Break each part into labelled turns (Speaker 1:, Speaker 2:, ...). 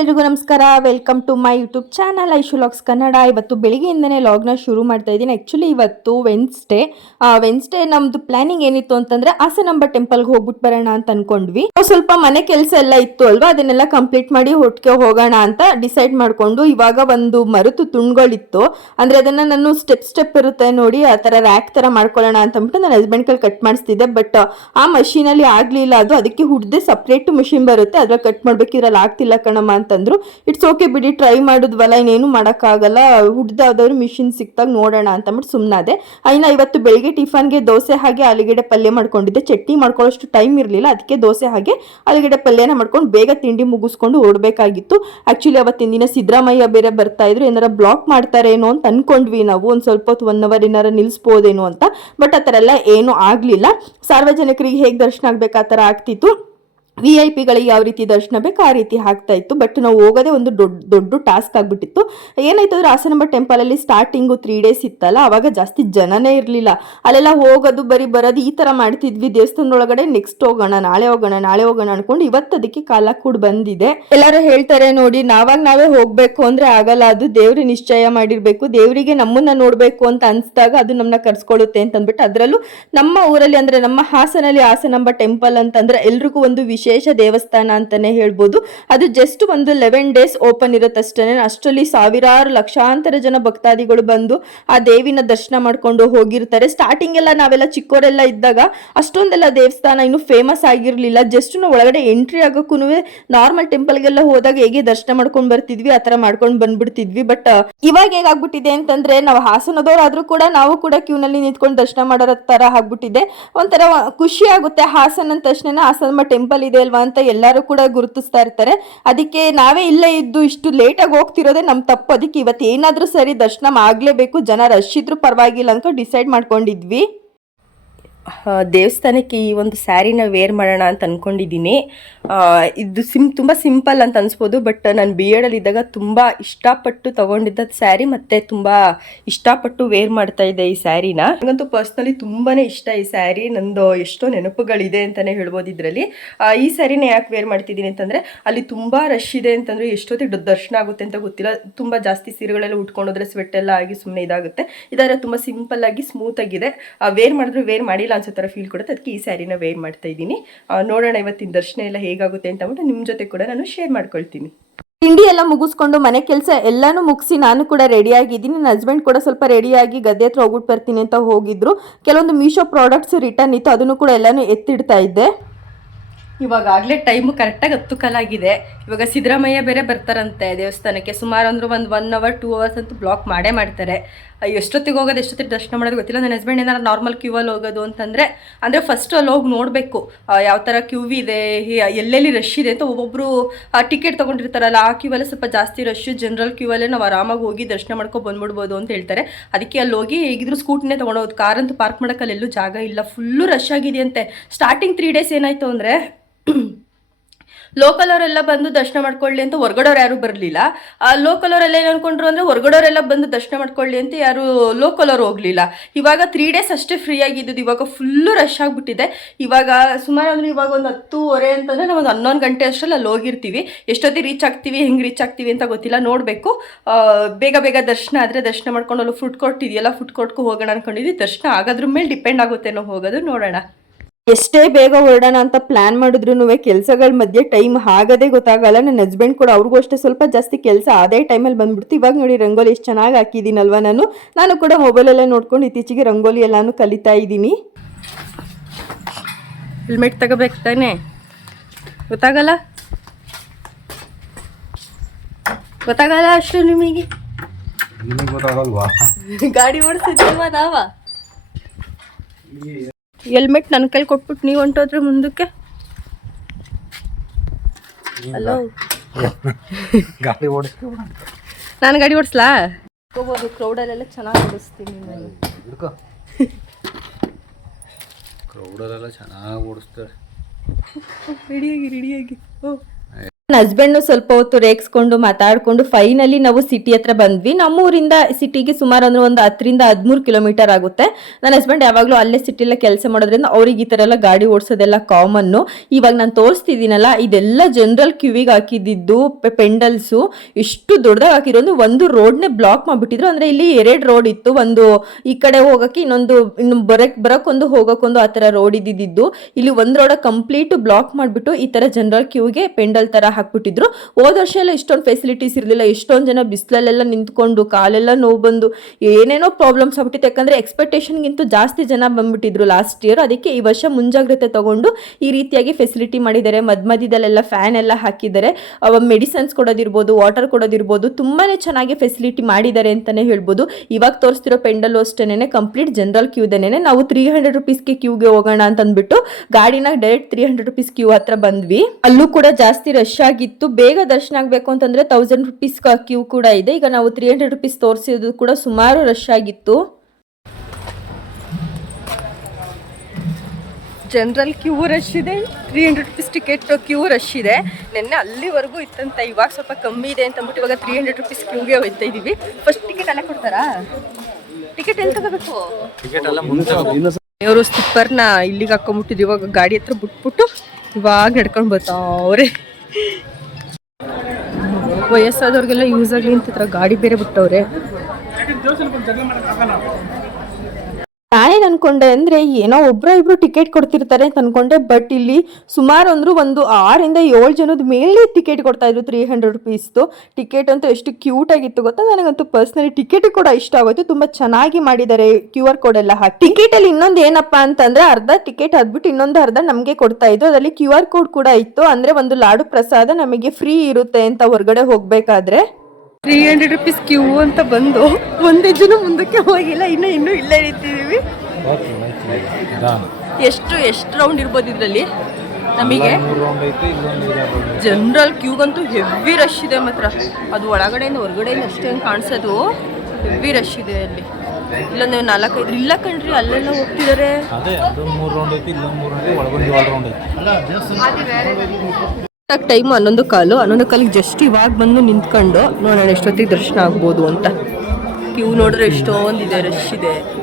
Speaker 1: ಎಲ್ರಿಗೂ ನಮಸ್ಕಾರ. Welcome to my YouTube channel Aishu logs Kannada ಇವತ್ತು ಬೆಳಿಗ್ಗೆಯಿಂದನೇ ಲಾಗ್ನ ಶುರು ಮಾಡ್ತಾ ಇದ್ದೀನಿ. ಆ್ಯಕ್ಚುಲಿ ಇವತ್ತು ವೆನ್ಸ್ಡೇ ವೆನ್ಸ್ಡೇ ನಮ್ದು ಪ್ಲಾನಿಂಗ್ ಏನಿತ್ತು ಅಂತಂದ್ರೆ ನಂಬರ್ ಟೆಂಪಲ್ಗೆ ಹೋಗ್ಬಿಟ್ಟು ಬರೋಣ ಅಂತ ಅನ್ಕೊಂಡ್ವಿ. ಸ್ವಲ್ಪ ಮನೆ ಕೆಲಸ ಎಲ್ಲ ಇತ್ತು ಅಲ್ವಾ? ಅದನ್ನೆಲ್ಲ ಕಂಪ್ಲೀಟ್ ಮಾಡಿ ಒಟ್ಟಿಗೆ ಹೋಗೋಣ ಅಂತ ಡಿಸೈಡ್ ಮಾಡಿಕೊಂಡು ಇವಾಗ ಒಂದು ಮರುತು ತುಂಡುಗಳಿತ್ತು. ಅಂದ್ರೆ ಅದನ್ನ ನಾನು ಸ್ಟೆಪ್ ಸ್ಟೆಪ್ ಇರುತ್ತೆ ನೋಡಿ, ಆ ಥರ ರ್ಯಾಕ್ ಥರ ಮಾಡ್ಕೊಳ್ಳೋಣ ಅಂತ ಅಂದ್ಬಿಟ್ಟು ನನ್ನ ಹಸ್ಬೆಂಡ್ ಕೈಲಿ ಕಟ್ ಮಾಡಿಸ್ತಿದ್ದೆ. ಬಟ್ ಆ ಮಷೀನಲ್ಲಿ ಆಗಲಿಲ್ಲ. ಅದು ಅದಕ್ಕೆ ಹುಡ್ದೆ ಸಪ್ರೇಟ್ ಮಿಷಿನ್ ಬರುತ್ತೆ. ಅದ್ರಲ್ಲಿ ಕಟ್ ಮಾಡ್ಬೇಕು ಇದ್ರಲ್ಲಿ ಆಗ್ತಿಲ್ಲ ಕಣಮ್ಮ ಅಂತಂದ್ರು ಇಟ್ಸ್ ಓಕೆ ಬಿಡಿ ಟ್ರೈ ಮಾಡಿದ್ವಲ್ಲ, ಇನ್ನೇನು ಮಾಡೋಕ್ಕಾಗಲ್ಲ, ಹುಡ್ದಾದವ್ರು ಮಿಷಿನ್ ಸಿಕ್ತಾಗ ನೋಡೋಣ ಅಂತಂದ್ಬಿಟ್ಟು ಸುಮ್ಮನಾದೆ ಇನ್ನು ಇವತ್ತು ಬೆಳಿಗ್ಗೆ ಟಿಫನ್ಗೆ ದೋಸೆ ಹಾಗೆ ಆಲೂಗಡ್ಡೆ ಪಲ್ಯ ಮಾಡ್ಕೊಂಡಿದ್ದೆ. ಚಟ್ನಿ ಮಾಡ್ಕೊಳ್ಳೋಷ್ಟು ಟೈಮ್ ಇರಲಿಲ್ಲ, ಅದಕ್ಕೆ ದೋಸೆ ಹಾಗೆ ಆಲೂಗಡ್ಡೆ ಪಲ್ಯನ ಮಾಡ್ಕೊಂಡು ಬೇಗ ತಿಂಡಿ ಮುಗಿಸ್ಕೊಂಡು ಹೊರಡಬೇಕಾಗಿತ್ತು ಆ್ಯಕ್ಚುಲಿ ಅವತ್ತಿನ ದಿನ ಸಿದ್ದರಾಮಯ್ಯ ಬೇರೆ ಬರ್ತಾ ಇದ್ರು, ಏನಾರ ಬ್ಲಾಕ್ ಮಾಡ್ತಾರೇನೋ ಅಂತ ಅನ್ಕೊಂಡ್ವಿ ನಾವು, ಒಂದು ಸ್ವಲ್ಪ ಹೊತ್ತು ಒನ್ ಅವರ್ ಏನಾರ ನಿಲ್ಲಿಸ್ಬೋದೇನೋ ಅಂತ. ಬಟ್ ಆ ಥರ ಎಲ್ಲ ಏನೂ ಆಗಲಿಲ್ಲ. ಸಾರ್ವಜನಿಕರಿಗೆ ಹೇಗೆ ದರ್ಶನ ಆಗಬೇಕು, ಆ ಥರ ಆಗ್ತಿತ್ತು. ವಿ ಐ ಪಿಗಳಿಗೆ ಯಾವ ರೀತಿ ದರ್ಶನ ಬೇಕು ಆ ರೀತಿ ಆಗ್ತಾ ಇತ್ತು. ಬಟ್ ನಾವು ಹೋಗೋದೇ ಒಂದು ದೊಡ್ಡ ದೊಡ್ಡ ಟಾಸ್ಕ್ ಆಗಿಬಿಟ್ಟಿತ್ತು. ಏನಾಯ್ತು ಅಂದ್ರೆ ಟೆಂಪಲ್ ಟೆಂಪಲಲ್ಲಿ ಸ್ಟಾರ್ಟಿಂಗು ತ್ರೀ ಡೇಸ್ ಇತ್ತಲ್ಲ, ಅವಾಗ ಜಾಸ್ತಿ ಜನನೇ ಇರಲಿಲ್ಲ. ಅಲ್ಲೆಲ್ಲ ಹೋಗೋದು, ಬರೀ ಬರೋದು ಈ ಥರ ಮಾಡ್ತಿದ್ವಿ. ದೇವಸ್ಥಾನದೊಳಗಡೆ ನೆಕ್ಸ್ಟ್ ಹೋಗೋಣ, ನಾಳೆ ಹೋಗೋಣ ನಾಳೆ ಹೋಗೋಣ ಅನ್ಕೊಂಡು ಇವತ್ತು ಅದಕ್ಕೆ ಕಾಲ ಕೂಡ ಬಂದಿದೆ. ಎಲ್ಲರೂ ಹೇಳ್ತಾರೆ ನೋಡಿ, ನಾವಾಗ ನಾವೇ ಹೋಗ್ಬೇಕು ಅಂದ್ರೆ ಆಗಲ್ಲ. ಅದು ದೇವ್ರಿಗೆ ನಿಶ್ಚಯ ಮಾಡಿರ್ಬೇಕು. ದೇವರಿಗೆ ನಮ್ಮನ್ನ ನೋಡ್ಬೇಕು ಅಂತ ಅನ್ಸಿದಾಗ ಅದು ನಮ್ಮನ್ನ ಕರ್ಸ್ಕೊಳ್ಳುತ್ತೆ ಅಂತ ಅಂದ್ಬಿಟ್ಟು ಅದರಲ್ಲೂ ನಮ್ಮ ಊರಲ್ಲಿ ಅಂದ್ರೆ ನಮ್ಮ ಹಾಸನಲ್ಲಿ ಹಾಸನಾಂಬ ಟೆಂಪಲ್ ಅಂತಂದ್ರೆ ಎಲ್ರಿಗೂ ಒಂದು ವಿಶೇಷ ದೇವಸ್ಥಾನ ಅಂತಾನೆ ಹೇಳ್ಬೋದು. ಅದು ಜಸ್ಟ್ ಒಂದು ಲೆವೆನ್ ಡೇಸ್ ಓಪನ್ ಇರುತ್ತಷ್ಟೇ ಅಷ್ಟರಲ್ಲಿ ಸಾವಿರಾರು ಲಕ್ಷಾಂತರ ಜನ ಭಕ್ತಾದಿಗಳು ಬಂದು ಆ ದೇವಿನ ದರ್ಶನ ಮಾಡ್ಕೊಂಡು ಹೋಗಿರ್ತಾರೆ. ಸ್ಟಾರ್ಟಿಂಗ್ ಎಲ್ಲ ನಾವೆಲ್ಲ ಚಿಕ್ಕವರೆಲ್ಲ ಇದ್ದಾಗ ಅಷ್ಟೊಂದೆಲ್ಲ ದೇವಸ್ಥಾನ ಇನ್ನು ಫೇಮಸ್ ಆಗಿರ್ಲಿಲ್ಲ. ಜಸ್ಟ್ ನಾವು ಒಳಗಡೆ ಎಂಟ್ರಿ ಆಗೋಕ್ಕೂ ನಾರ್ಮಲ್ ಟೆಂಪಲ್ಗೆಲ್ಲ ಹೋದಾಗ ಹೇಗೆ ದರ್ಶನ ಮಾಡ್ಕೊಂಡು ಬರ್ತಿದ್ವಿ, ಆ ಥರ ಮಾಡ್ಕೊಂಡು ಬಂದ್ಬಿಡ್ತಿದ್ವಿ. ಬಟ್ ಇವಾಗ ಹೇಗಾಗ್ಬಿಟ್ಟಿದೆ ಅಂತಂದ್ರೆ ನಾವು ಹಾಸನದವರಾದ್ರೂ ಕೂಡ ನಾವು ಕೂಡ ಕ್ಯೂನಲ್ಲಿ ನಿಂತ್ಕೊಂಡು ದರ್ಶನ ಮಾಡೋ ತರ ಆಗ್ಬಿಟ್ಟಿದೆ. ಒಂಥರ ಖುಷಿ ಆಗುತ್ತೆ ಹಾಸನ ತಕ್ಷಣ ಹಾಸನಮ್ಮ ಟೆಂಪಲ್ ಇದೆ ಅಲ್ವಾ ಅಂತ ಎಲ್ಲರೂ ಕೂಡ ಗುರುತಿಸ್ತಾ ಇರ್ತಾರೆ. ಅದಕ್ಕೆ ನಾವೇ ಇಲ್ಲೇ ಇದ್ದು ಇಷ್ಟು ಲೇಟಾಗಿ ಹೋಗ್ತಿರೋದೇ ನಮ್ಮ ತಪ್ಪು. ಅದಕ್ಕೆ ಇವತ್ತು ಏನಾದರೂ ಸರಿ ದರ್ಶನ ಆಗ್ಲೇಬೇಕು, ಜನ ರಶ್ ಇದ್ರೂ ಪರವಾಗಿಲ್ಲ ಅಂತ ಡಿಸೈಡ್ ಮಾಡ್ಕೊಂಡಿದ್ವಿ.
Speaker 2: ದೇವಸ್ಥಾನಕ್ಕೆ ಈ ಒಂದು ಸ್ಯಾರಿನ ವೇರ್ ಮಾಡೋಣ ಅಂತ ಅಂದ್ಕೊಂಡಿದ್ದೀನಿ ಇದು ಸಿಮ್ ತುಂಬ ಸಿಂಪಲ್ ಅಂತ ಅನ್ಸ್ಬೋದು, ಬಟ್ ನಾನು ಬಿ ಎಡಲ್ಲಿ ಇದ್ದಾಗ ತುಂಬ ಇಷ್ಟಪಟ್ಟು ತೊಗೊಂಡಿದ್ದ ಸ್ಯಾರಿ ಮತ್ತು ತುಂಬ ಇಷ್ಟಪಟ್ಟು ವೇರ್ ಮಾಡ್ತಾ ಇದ್ದೆ ಈ ಸ್ಯಾರಿನ. ನನಗಂತೂ ಪರ್ಸ್ನಲಿ ತುಂಬಾ ಇಷ್ಟ ಈ ಸ್ಯಾರಿ, ನಂದು ಎಷ್ಟೋ ನೆನಪುಗಳಿದೆ ಅಂತಲೇ ಹೇಳ್ಬೋದು ಇದರಲ್ಲಿ. ಈ ಸ್ಯಾರಿನ ಯಾಕೆ ವೇರ್ ಮಾಡ್ತಿದ್ದೀನಿ ಅಂತಂದರೆ, ಅಲ್ಲಿ ತುಂಬ ರಶ್ ಇದೆ ಅಂತಂದರೆ ಎಷ್ಟೊತ್ತಿಗೆ ದರ್ಶನ ಆಗುತ್ತೆ ಅಂತ ಗೊತ್ತಿಲ್ಲ. ತುಂಬ ಜಾಸ್ತಿ ಸೀರೆಗಳೆಲ್ಲ ಉಟ್ಕೊಂಡೋದ್ರೆ ಸ್ವೆಟ್ ಎಲ್ಲ ಆಗಿ ಸುಮ್ಮನೆ ಇದಾಗುತ್ತೆ. ಇದಾದ್ರೆ ತುಂಬ ಸಿಂಪಲ್ ಆಗಿ ಸ್ಮೂತ್ ಆಗಿದೆ. ವೇರ್ ಮಾಡಿದ್ರು ವೇರ್ ಮಾಡಿಲ್ಲ ಅನ್ಸೋ ಥರ ಫೀಲ್ ಕೊಡುತ್ತೆ. ಅದಕ್ಕೆ ಈ ಸ್ಯಾರಿನ ವೇರ್ ಮಾಡ್ತಾ ಇದ್ದೀನಿ. ನೋಡೋಣ ಇವತ್ತಿನ ದರ್ಶನ ಎಲ್ಲ ಹೇಗಾಗುತ್ತೆ ಅಂತ ಅಂದ್ಬಿಟ್ಟು ನಿಮ್ಮ ಜೊತೆ ಕೂಡ ನಾನು ಶೇರ್ ಮಾಡ್ಕೊಳ್ತೀನಿ.
Speaker 1: ತಿಂಡಿ ಎಲ್ಲ ಮುಗಿಸ್ಕೊಂಡು ಮನೆ ಕೆಲಸ ಎಲ್ಲಾನು ಮುಗಿಸಿ ನಾನು ಕೂಡ ರೆಡಿ ಆಗಿದ್ದೀನಿ. ನನ್ನ ಹಸ್ಬೆಂಡ್ ಕೂಡ ಸ್ವಲ್ಪ ರೆಡಿಯಾಗಿ ಗದ್ದೆ ಹತ್ರ ಹೋಗ್ಬಿಟ್ಟು ಬರ್ತೀನಿ ಅಂತ ಹೋಗಿದ್ರು. ಕೆಲವೊಂದು ಮೀಶೋ ಪ್ರಾಡಕ್ಟ್ಸ್ ರಿಟರ್ನ್ ಇತ್ತು ಅದನ್ನು ಕೂಡ ಎಲ್ಲಾನು ಎತ್ತಿಡ್ತಾ ಇದ್ದೆ.
Speaker 2: ಇವಾಗ ಆಗಲೇ ಟೈಮು ಕರೆಕ್ಟಾಗಿ ಹತ್ತು ಕಾಲಾಗಿದೆ ಇವಾಗ ಸಿದ್ದರಾಮಯ್ಯ ಬೇರೆ ಬರ್ತಾರಂತೆ ದೇವಸ್ಥಾನಕ್ಕೆ. ಸುಮಾರು ಅಂದ್ರೆ ಒಂದು ಒನ್ ಅವರ್ ಟೂ ಅವರ್ಸ್ ಅಂತೂ ಬ್ಲಾಕ್ ಮಾಡೇ ಮಾಡ್ತಾರೆ. ಎಷ್ಟೊತ್ತಿಗೆ ಹೋಗೋದು, ಎಷ್ಟೊತ್ತಿಗೆ ದರ್ಶನ ಮಾಡೋದು ಗೊತ್ತಿಲ್ಲ. ನನ್ನ ಹಸ್ಬೆಂಡ್ ಏನಾರು ನಾರ್ಮಲ್ ಕ್ಯೂವಲ್ಲಿ ಹೋಗೋದು ಅಂತಂದರೆ, ಅಂದರೆ ಫಸ್ಟ್ ಅಲ್ಲಿ ಹೋಗಿ ನೋಡಬೇಕು ಯಾವ ಥರ ಕ್ಯೂ ಇದೆ ಎಲ್ಲೆಲ್ಲಿ ರಶ್ ಇದೆ ಅಂತ ಒಬ್ಬೊಬ್ಬರು ಟಿಕೆಟ್ ತೊಗೊಂಡಿರ್ತಾರಲ್ಲ, ಆ ಕ್ಯೂವಲ್ಲೇ ಸ್ವಲ್ಪ ಜಾಸ್ತಿ ರಶ್ಶು ಜನರಲ್ ಕ್ಯೂವಲ್ಲೇ ನಾವು ಆರಾಮಾಗಿ ಹೋಗಿ ದರ್ಶನ ಮಾಡ್ಕೊಂಡು ಬಂದ್ಬಿಡ್ಬೋದು ಅಂತ ಹೇಳ್ತಾರೆ. ಅದಕ್ಕೆ ಅಲ್ಲಿ ಹೋಗಿ ಹೇಗಿದ್ರು ಸ್ಕೂಟಿನೇ ತೊಗೊಂಡೋದು ಕಾರಂತೂ ಪಾರ್ಕ್ ಮಾಡೋಕ್ಕಲ್ಲೆಲ್ಲೂ ಜಾಗ ಇಲ್ಲ ಫುಲ್ಲು ರಶ್ ಆಗಿದೆಯಂತೆ ಸ್ಟಾರ್ಟಿಂಗ್ ತ್ರೀ ಡೇಸ್ ಏನಾಯಿತು ಅಂದರೆ ಲೋಕಲ್ ಅವರೆಲ್ಲ ಬಂದು ದರ್ಶನ ಮಾಡ್ಕೊಳ್ಳಿ ಅಂತ ಹೊರಗಡೆಯವ್ರು ಯಾರು ಬರಲಿಲ್ಲ. ಲೋಕಲ್ ಅವರೆಲ್ಲ ಏನು ಅನ್ಕೊಂಡ್ರು ಅಂದರೆ ಹೊರ್ಗಡೆಯವರೆಲ್ಲ ಬಂದು ದರ್ಶನ ಮಾಡ್ಕೊಳ್ಳಿ ಅಂತ ಯಾರು ಲೋಕಲ್ ಹೋಗಲಿಲ್ಲ. ಇವಾಗ ತ್ರೀ ಡೇಸ್ ಅಷ್ಟೇ ಫ್ರೀ ಆಗಿದ್ದು ಇವಾಗ ಫುಲ್ಲು ರಶ್ ಆಗಿಬಿಟ್ಟಿದೆ. ಇವಾಗ ಸುಮಾರು ಅಂದರೆ ಇವಾಗ ಒಂದು ಹತ್ತೂವರೆ ಅಂತಂದರೆ ನಾವು ಒಂದು ಹನ್ನೊಂದು ಗಂಟೆ ಅಷ್ಟರಲ್ಲಿ ಅಲ್ಲಿ ಹೋಗಿರ್ತೀವಿ. ಎಷ್ಟೊತ್ತಿಗೆ ರೀಚ್ ಆಗ್ತೀವಿ, ಹೆಂಗೆ ರೀಚ್ ಆಗ್ತೀವಿ ಅಂತ ಗೊತ್ತಿಲ್ಲ. ನೋಡಬೇಕು. ಬೇಗ ಬೇಗ ದರ್ಶನ ಆದರೆ ದರ್ಶನ ಮಾಡ್ಕೊಂಡು ಅಲ್ಲಿ ಫುಡ್ ಕೋರ್ಟ್ ಇದೆಯಲ್ಲ ಫುಡ್ ಕೋರ್ಟ್ಗೂ ಹೋಗೋಣ ಅಂದ್ಕೊಂಡಿದ್ವಿ ದರ್ಶನ ಆಗೋದ್ರ ಮೇಲೆ ಡಿಪೆಂಡ್ ಆಗುತ್ತೇನೋ ಹೋಗೋದು ನೋಡೋಣ.
Speaker 1: ಎಷ್ಟೇ ಬೇಗ ಹೊರಡೋಣ ಅಂತ ಪ್ಲಾನ್ ಮಾಡಿದ್ರು ಕೆಲಸಗಳ ಮಧ್ಯೆ ಟೈಮ್ ಆಗದೇ ಗೊತ್ತಾಗಲ್ಲ. ನನ್ನ ಹಸ್ಬೆಂಡ್ ಕೂಡ ಅವ್ರಿಗೂ ಅಷ್ಟೇ ಸ್ವಲ್ಪ ಜಾಸ್ತಿ ಕೆಲಸ ಅದೇ ಟೈಮಲ್ಲಿ ಬಂದ್ಬಿಡ್ತು. ಇವಾಗ ನೋಡಿ ರಂಗೋಲಿ ಎಷ್ಟು ಚೆನ್ನಾಗಿ ಹಾಕಿದ್ದೀನಲ್ವ ನಾನು. ನಾನು ಕೂಡ ಮೊಬೈಲಲ್ಲೇ ನೋಡ್ಕೊಂಡು ಇತ್ತೀಚೆಗೆ ರಂಗೋಲಿ ಎಲ್ಲಾನು ಕಲಿತಾ ಇದ್ದೀನಿ.
Speaker 2: ಹೆಲ್ಮೆಟ್ ತಗೋಬೇಕು ತಾನೇ? ಗೊತ್ತಾಗಲ್ಲ? ಗೊತ್ತಾಗಲ್ಲ ಅಷ್ಟು ನಿಮಗೆ? ಗಾಡಿ ಓಡಿಸಿದ್ದೀವ ನಾವ? ಹೆಲ್ಮೆಟ್ ನನ್ನ ಕೈಲಿ ಕೊಟ್ಬಿಟ್ಟು ನೀವು ಹೊಂಟೋದ್ರೆ ಮುಂದಕ್ಕೆ? ಹಲೋ
Speaker 3: ಗಾಡಿ ಓಡಿಸ್ತೀವಿ
Speaker 2: ನಾನು ಗಾಡಿ ಓಡಿಸ್ಲಾ? ಹೋಗ್ಬೋದು ಕ್ರೌಡಲ್ಲೆಲ್ಲ ಚೆನ್ನಾಗಿ ಓಡಿಸ್ತೀನಿ
Speaker 3: ಕ್ರೌಡಲ್ಲೆಲ್ಲ ಚೆನ್ನಾಗಿ ಓಡಿಸ್ತಾರೆ.
Speaker 2: ರೆಡಿಯಾಗಿ ರೆಡಿಯಾಗಿ ಓ.
Speaker 1: ನನ್ನ ಹಸ್ಬೆಂಡ್ ಸ್ವಲ್ಪ ಹೊತ್ತು ರೇಗಿಸ್ಕೊಂಡು ಮಾತಾಡ್ಕೊಂಡು ಫೈನಲಿ ನಾವು ಸಿಟಿ ಹತ್ರ ಬಂದ್ವಿ. ನಮ್ಮೂರಿಂದ ಸಿಟಿಗೆ ಸುಮಾರು ಅಂದ್ರೆ ಒಂದು ಹತ್ತರಿಂದ ಹದಿಮೂರು ಕಿಲೋಮೀಟರ್ ಆಗುತ್ತೆ. ನನ್ನ ಹಸ್ಬೆಂಡ್ ಯಾವಾಗಲೂ ಅಲ್ಲೇ ಸಿಟಿಲೇ ಕೆಲಸ ಮಾಡೋದ್ರಿಂದ ಅವ್ರಿಗೆ ಈ ಥರ ಎಲ್ಲ ಗಾಡಿ ಓಡಿಸೋದೆಲ್ಲ ಕಾಮನ್ನು ಇವಾಗ ನಾನು ತೋರಿಸ್ತಿದ್ದೀನಲ್ಲ, ಇದೆಲ್ಲ ಜನರಲ್ ಕ್ಯೂವಿಗೆ ಹಾಕಿದ್ದು ಪೆಂಡಲ್ಸು ಎಷ್ಟು ದೊಡ್ಡದಾಗಿ ಹಾಕಿದ್ರು. ಅಂದ್ರೆ ಒಂದು ರೋಡ್ನೇ ಬ್ಲಾಕ್ ಮಾಡಿಬಿಟ್ಟಿದ್ರು. ಅಂದ್ರೆ ಇಲ್ಲಿ ಎರಡು ರೋಡ್ ಇತ್ತು. ಒಂದು ಈ ಕಡೆ ಹೋಗಕ್ಕೆ ಇನ್ನೊಂದು, ಇನ್ನು ಬರಕ್, ಬರೋಕ್ಕೊಂದು ಹೋಗಕ್ಕೊಂದು ಆ ಥರ ರೋಡ್ ಇದ್ದಿದ್ದು. ಇಲ್ಲಿ ಒಂದು ರೋಡ ಕಂಪ್ಲೀಟ್ ಬ್ಲಾಕ್ ಮಾಡಿಬಿಟ್ಟು ಈ ಥರ ಜನರಲ್ ಕ್ಯೂಗೆ ಪೆಂಡಲ್ ಥರ ಹಾಕ್ಬಿಟ್ಟಿದ್ರು. ಹೋದ ವರ್ಷ ಎಲ್ಲ ಇಷ್ಟೊಂದು ಫೆಸಿಲಿಟೀಸ್ ಇರಲಿಲ್ಲ, ಎಷ್ಟೊಂದು ಜನ ಬಿಸಿಲಲ್ಲೆಲ್ಲ ನಿಂತ್ಕೊಂಡು ಕಾಲೆಲ್ಲ ನೋವು ಬಂದು ಏನೇನೋ ಪ್ರಾಬ್ಲಮ್ಸ್ ಆಗ್ಬಿಟ್ಟಿತ್ತು. ಯಾಕಂದರೆ ಎಕ್ಸ್ಪೆಕ್ಟೇಷನ್ಗಿಂತ ಜಾಸ್ತಿ ಜನ ಬಂದ್ಬಿಟ್ಟಿದ್ರು ಲಾಸ್ಟ್ ಇಯರ್ ಅದಕ್ಕೆ ಈ ವರ್ಷ ಮುಂಜಾಗ್ರತೆ ತಗೊಂಡು ಈ ರೀತಿಯಾಗಿ ಫೆಸಿಲಿಟಿ ಮಾಡಿದ್ದಾರೆ. ಮಧ್ಯ ಮಧ್ಯದಲ್ಲೆಲ್ಲ ಫ್ಯಾನ್ ಎಲ್ಲ ಹಾಕಿದ್ದಾರೆ. ಮೆಡಿಸನ್ಸ್ ಕೊಡೋದಿರ್ಬೋದು ವಾಟರ್ ಕೊಡೋದಿರ್ಬೋದು ತುಂಬಾ ಚೆನ್ನಾಗಿ ಫೆಸಿಲಿಟಿ ಮಾಡಿದ್ದಾರೆ ಅಂತಲೇ ಹೇಳ್ಬೋದು. ಇವಾಗ ತೋರಿಸ್ತಿರೋ ಪೆಂಡಲ್ ಅಷ್ಟೇನೆ ಕಂಪ್ಲೀಟ್ ಜನರಲ್ ಕ್ಯೂದೇನೆ ನಾವು ತ್ರೀ ಹಂಡ್ರೆಡ್ ರುಪೀಸ್ಗೆ ಕ್ಯೂಗೆ ಹೋಗೋಣ ಅಂತ ಅಂದ್ಬಿಟ್ಟು ಗಾಡಿನ direct three hundred rupees queue ಹತ್ರ ಬಂದ್ವಿ. ಅಲ್ಲೂ ಕೂಡ ಜಾಸ್ತಿ ರಶ್ ಆಗಿತ್ತು ಬೇಗ ದರ್ಶನ ಆಗಬೇಕು ಅಂತಂದ್ರೆ ತೌಸಂಡ್ ರುಪೀಸ್ ಕ್ಯೂ ಕೂಡ ಇದೆ. ಈಗ ನಾವು ತ್ರೀ ಹಂಡ್ರೆಡ್ ರುಪೀಸ್ ತೋರಿಸಿದ್ದು ಕೂಡ ಸುಮಾರು ರಶ್ ಆಗಿತ್ತು.
Speaker 2: ಜನರಲ್ ಕ್ಯೂ ರಶ್ ಇದೆ. Three hundred rupees ticket queue rush ಇದೆ. ನಿನ್ನೆ ಅಲ್ಲಿವರೆಗೂ ಇತ್ತಂತ ಇವಾಗ ಸ್ವಲ್ಪ ಕಮ್ಮಿ ಇದೆ ಅಂತ ಅಂದ್ಬಿಟ್ಟು ಇವಾಗ ತ್ರೀ ಹಂಡ್ರೆಡ್ ರುಪೀಸ್ ಕ್ಯೂಗೆ ಹೋಗ್ತಾ ಇದ್ದೀವಿ ಫಸ್ಟ್ ಟಿಕೆಟ್ ಅಲ್ಲೇ ಕೊಡ್ತಾರಾ? ಟಿಕೆಟ್ ಎಲ್ಲಿ ತಗೋಬೇಕು?
Speaker 3: ಎಲ್ಲ
Speaker 2: ಇವರು ಸ್ಲಿಪ್ಪರ್ನ ಇಲ್ಲಿಗೆ ಹಾಕೊಂಡ್ಬಿಟ್ಟಿದ್ವಿ ಇವಾಗ ಗಾಡಿ ಹತ್ರ ಬಿಟ್ಬಿಟ್ಟು ಇವಾಗ ನಡ್ಕೊಂಡು ಬರ್ತಾವ್ರೆ. ವಯಸ್ಸಾದವ್ರಿಗೆಲ್ಲ ಯೂಸ್ ಆಗಲಿ ಅಂತ ಗಾಡಿ ಬೇರೆ ಬಿಟ್ಟವ್ರೆ.
Speaker 1: ನಾನೇನು ಅನ್ಕೊಂಡೆ ಅಂದ್ರೆ ಏನೋ ಒಬ್ಬರ ಇಬ್ರು ಟಿಕೆಟ್ ಕೊಡ್ತಿರ್ತಾರೆ ಅಂತ ಅನ್ಕೊಂಡೆ ಬಟ್ ಇಲ್ಲಿ ಸುಮಾರು ಅಂದರೂ ಒಂದು ಆರಿಂದ ಏಳು ಜನದ ಮೇಲೆ ಟಿಕೆಟ್ ಕೊಡ್ತಾ ಇದ್ರು ತ್ರೀ ಹಂಡ್ರೆಡ್ ರುಪೀಸ್ದು ಟಿಕೆಟ್ ಅಂತೂ ಎಷ್ಟು ಕ್ಯೂಟ್ ಆಗಿತ್ತು ಗೊತ್ತಾ? ನನಗಂತೂ ಪರ್ಸ್ನಲಿ ಟಿಕೆಟ್ ಕೂಡ ಇಷ್ಟ ಆಗೋಯ್ತು. ತುಂಬಾ ಚೆನ್ನಾಗಿ ಮಾಡಿದ್ದಾರೆ ಕ್ಯೂ ಆರ್ ಕೋಡ್ ಎಲ್ಲ ಹಾಕಿ. ಟಿಕೆಟ್ ಅಲ್ಲಿ ಇನ್ನೊಂದು ಏನಪ್ಪ ಅಂತಂದರೆ ಅರ್ಧ ಟಿಕೆಟ್ ಆದ್ಬಿಟ್ಟು ಇನ್ನೊಂದು ಅರ್ಧ ನಮಗೆ ಕೊಡ್ತಾ ಇದ್ರು. ಅದರಲ್ಲಿ ಕ್ಯೂ ಆರ್ ಕೋಡ್ ಕೂಡ ಇತ್ತು. ಅಂದ್ರೆ ಒಂದು ಲಾಡು ಪ್ರಸಾದ ನಮಗೆ ಫ್ರೀ ಇರುತ್ತೆ ಅಂತ ಹೊರಗಡೆ ಹೋಗ್ಬೇಕಾದ್ರೆ.
Speaker 2: ತ್ರೀ ಹಂಡ್ರೆಡ್ ರುಪೀಸ್ ಕ್ಯೂ ಅಂತ ಬಂದು ಒಂದೇ ಜನ ಮುಂದಕ್ಕೆ ಹೋಗಿಲ್ಲ ಇನ್ನು ಇನ್ನೂ ಇಲ್ಲೇ ನಿಂತಿದ್ದೀವಿ ಎಷ್ಟು ಎಷ್ಟು ರೌಂಡ್ ಇರ್ಬೋದು ಇದರಲ್ಲಿ? ನಮಗೆ? ಜನರಲ್ ಕ್ಯೂಗಂತೂ ಹೆವಿ ರಶ್ ಇದೆ ಮಾತ್ರ. ಅದು ಒಳಗಡೆಯಿಂದ ಹೊರಗಡೆಯಿಂದ ಅಷ್ಟೇ ಹಂಗೆ ಕಾಣಿಸೋದು. ಹೆವಿ ರಶ್ ಇದೆ ಅಲ್ಲಿ. ಇಲ್ಲ ನೀವು ನಾಲ್ಕೈದು ಇಲ್ಲ ಕಣ್ರಿ ಅಲ್ಲೆಲ್ಲ ಹೋಗ್ತಿದ್ದಾರೆ ಟೈಮ್ ಹನ್ನೊಂದು ಕಾಲು. ಹನ್ನೊಂದು ಕಾಲಿಗೆ ಜಸ್ಟ್ ಇವಾಗ ಬಂದು ನಿಂತ್ಕೊಂಡು ನೋಡೋಣ ಎಷ್ಟೊತ್ತಿಗೆ ದರ್ಶನ ಆಗ್ಬೋದು ಅಂತ. ಕ್ಯೂ ನೋಡಿದ್ರೆ ಎಷ್ಟೊಂದಿದೆ, ರಶ್ ಇದೆ.